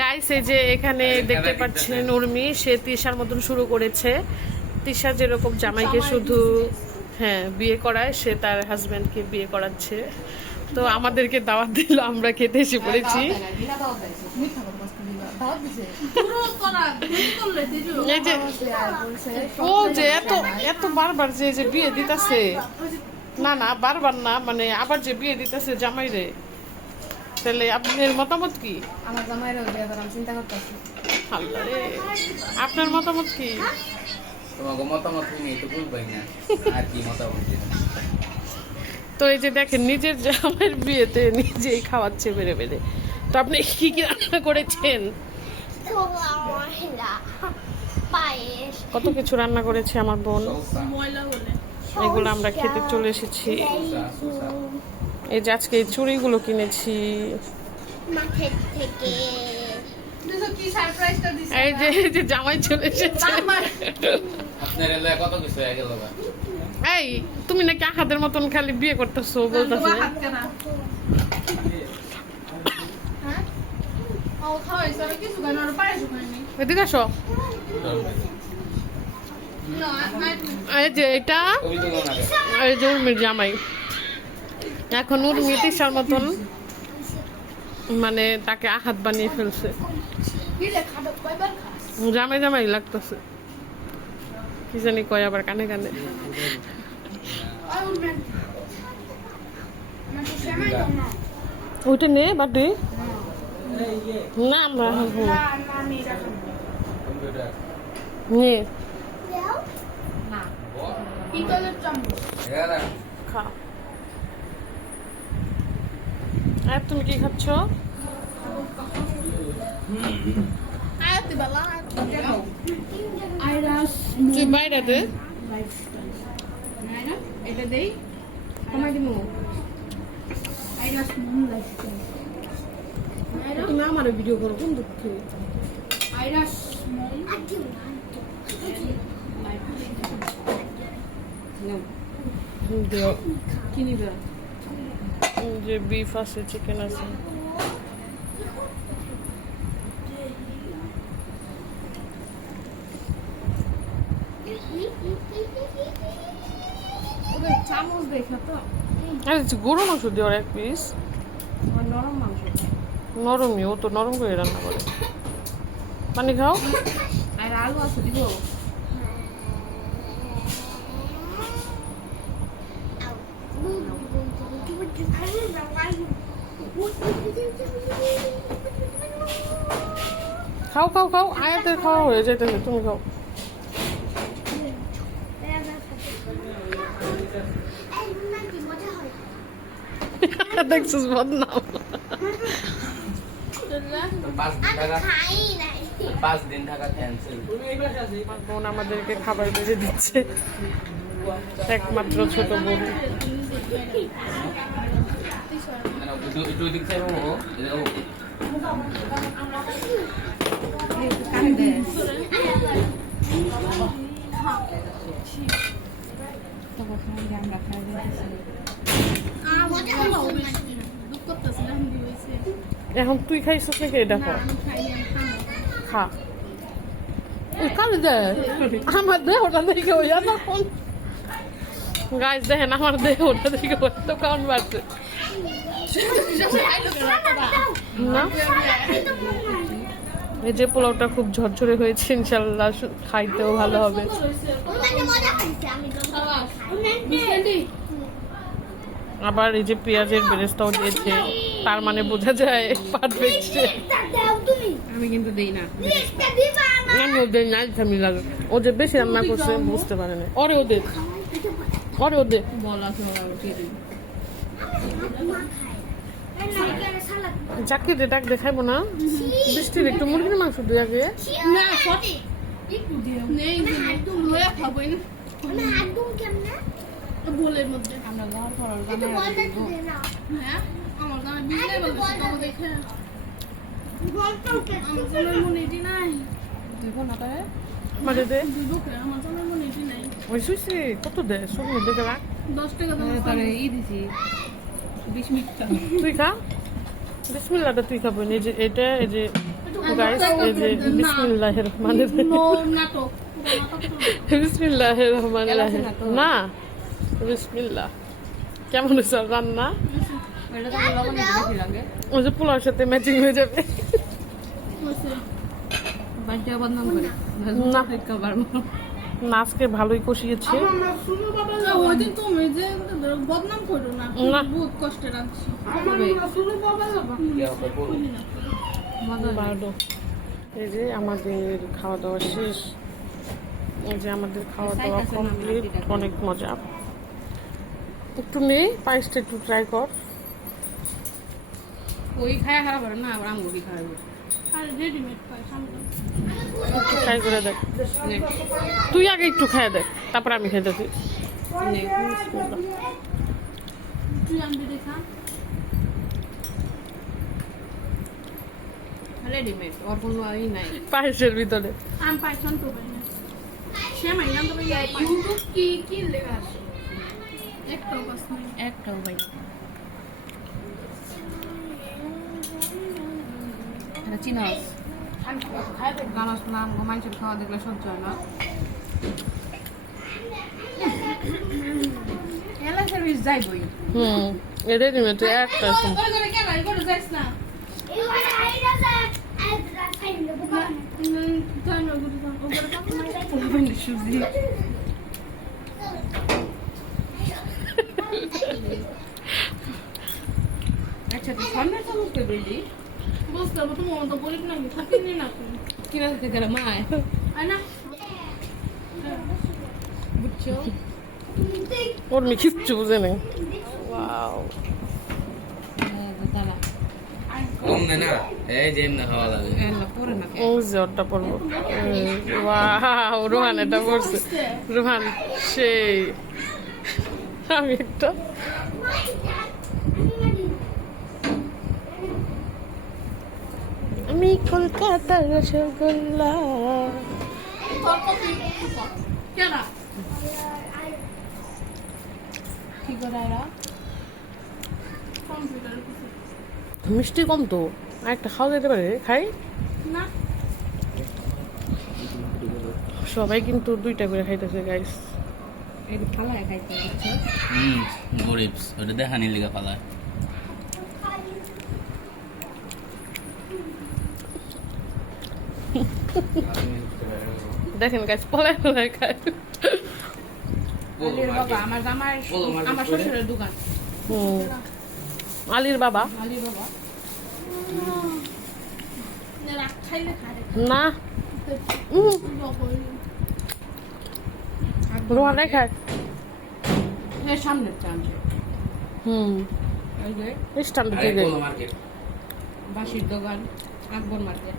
Guys এই যে এখানে দেখতে পাচ্ছেন উর্মি সে তিশার মতন শুরু করেছে। তিশা যেরকম জামাইকে শুধু বিয়ে করায়, সে তার হাজবেন্ডকে বিয়ে করাচ্ছে। তো আমাদেরকে দাওয়াত দিল, আমরা খেতে এসে পড়েছি। এই যে ও যে এত এত বারবার যে বিয়ে দিতেছে, না না বারবার না, মানে আবার যে বিয়ে দিতেছে জামাইরে, তাহলে আপনার মতামত কি? আমার জামাইরও বিয়ে করার চিন্তা করতেছি। আল্লাহ রে, আপনার মতামত কি? তোমাকে মতামত তুমি তো বলবাই না, আর কি মতামত? তো এই যে দেখেন নিজের জামাইয়ের বিয়েতে নিজেই খাওয়াচ্ছে বেড়ে বেড়ে। তো আপনি কি কি রান্না করেছেন? কত কিছু রান্না করেছে আমার বোন, এগুলো আমরা খেতে চলে এসেছি। এই যে আজকে এই চুড়িগুলো কিনেছি। এই যে জামাই চলে এসেছে। এই তুমি নাকি আহাদের মতন খালি বিয়ে করতেছো বলতেছো। এদিকে আসো। এই যে এটা এই যে উর্মির জামাই, এখন উর্মি তিশার মতন মানে তাকে আহাত বানিয়ে ফেলছে। জামাই জামাই লাগতেছে, কি জানি কয় আবার কানে কানে। ওইটা নে বাটি না, আমরা নে খা। আর তুমি কি খাচ্ছ? তুই বাইরে দে, এটা দেই কমাই দিব। তুমি আমার ভিডিও করো কোন দুঃখে? কি নিবে? যে বিফ আছে, চিকেন আছে। চামচ দেখা তো গরু মাংস দিয়ে এক পিস নরম মাংস, নরমই, ও তো নরম করে রান্না করে। পানি খাও। আর আলু আছে দিব। খাও খাও খাও, আয়াতের খাওয়া হয়ে যাইতেছে, তুমি খাও। দেখছিস বদনাম। 5 দিন থাকা ক্যান্সেল। বোন আমাদেরকে খাবার বেড়ে দিচ্ছে, একমাত্র ছোট বোন। একটু দিক থেকে এখন তুই খাইছিস নাকি? এটা খা। আমার দেহটা দেখে ওই গাছ দেখেন, আমার দেহটা দেখে তো কারণ বাড়ছে না। এই যে পোলাওটা খুব ঝরঝরে হয়েছে, ইনশাল্লাহ খাইতেও ভালো হবে। আবার এই যে পেঁয়াজের বেরেস্তাও দিয়েছে, তার মানে বোঝা যায় পারফেক্ট। আমি কিন্তু দেই না। আমিও দেই না, আমি লাগে ও যে বেশি রান্না করছে বুঝতে পারে না। ওরে ওদের বলা চাকরিতে ডাক দেখাইবো না। বৃষ্টির একটু মুরগির মাংস দুই আগে বোলের মধ্যে আমরা ঘর করার হ্যাঁ আমার গানে বিলে বলছে তো দেখে আমার জানার মনে এটি নাই দেবো না তাই মানে দে দেবো কে আমার জানার মনে এটি নাই ওই সুইসি কত দে সব মধ্যে গেলা 10 টাকা দাম তারে ই দিছি 20 মিনিট তুই খা বিসমিল্লাহটা তুই খাবো। এই যে এটা এই যে গাইস এই যে বিসমিল্লাহির রহমানির রহিম। নাটক বিসমিল্লাহির রহমানির রহিম। না বিসমিল্লাহ। কেমন হয়েছে রান্না? এটা তো লবণ বেশি লাগে ওই যে পোলাওর সাথে ম্যাচিং হয়ে যাবে। বাড়িতে বদনাম করে না। খাবার না, আজকে ভালোই কষিয়েছে। ওই দিন তুমি যে বদনাম করো না না। বহুত কষ্টে রাখছি ভালো। এই যে আমাদের খাওয়া দাওয়া শেষ। এই যে আমাদের খাওয়া দাওয়া কমপ্লিট। অনেক মজা। একটু নে, পায়েসটা একটু ট্রাই কর। ওই খায়া খারাপ করে না আবার আমগুলি খাওয়াবো আর রেডিমেড পাই সামনে একটু ট্রাই করে দেখ। তুই আগে একটু খেয়ে দেখ, তারপর আমি খেয়ে দেখি। তুই আনবি দেখা রেডিমেড ওর কোনো ই নাই পায়েসের ভিতরে আম পাইছন তো ভাই না শ্যামাই নাম তো ভাই ইউটিউব কি লেখা আছে একটাও ভাই এটা চিনাস গামাস নাম গোমাইছের খাওয়া দেখলে সহ্য হয় না এলা সার্ভিস যাই বই এটাই নিবে তুই একটা ওই করে কেন এই করে যাইস না সুজি আচ্ছা তুই সামনে চামচ কে বেলি বুঝতে পারবো তুমি অন্ত গরিব নাকি থাকিনি না তুমি কিনা থেকে গেলে মায় আয় না বুঝছো ওর মি কিচ্ছু বুঝে নেই। ওয়াও, দাদা কম না এই যে এমনি খাওয়া লাগে এলা পরে না ওই যে ওরটা পড়বো। ওয়াও, রোহান এটা পড়ছে। রোহান সেই। আমি একটা আমি কলকাতার রসগোল্লা। কেনা কি করে এরা কম্পিউটার মিষ্টি কম তো, আর একটা খাওয়া যেতে পারে। খাই না সবাই কিন্তু 2টা করে খাইতেছে গাইস। এই ফালায় খাইতে বুঝছো গরিব ওটা দেখানি লিগা পালা দেখেন গাইস, পলায় পলায় খায়। আলির বাবা আমার জামাই আমার শ্বশুরের দোকান আলির বাবা আলির বাবা খাইলে খায় না, রোহানে খায়। এর সামনে টানছে এই যে স্ট্যান্ড দিয়ে দেয়। মার্কেট বাসির দোকান আকবর মার্কেট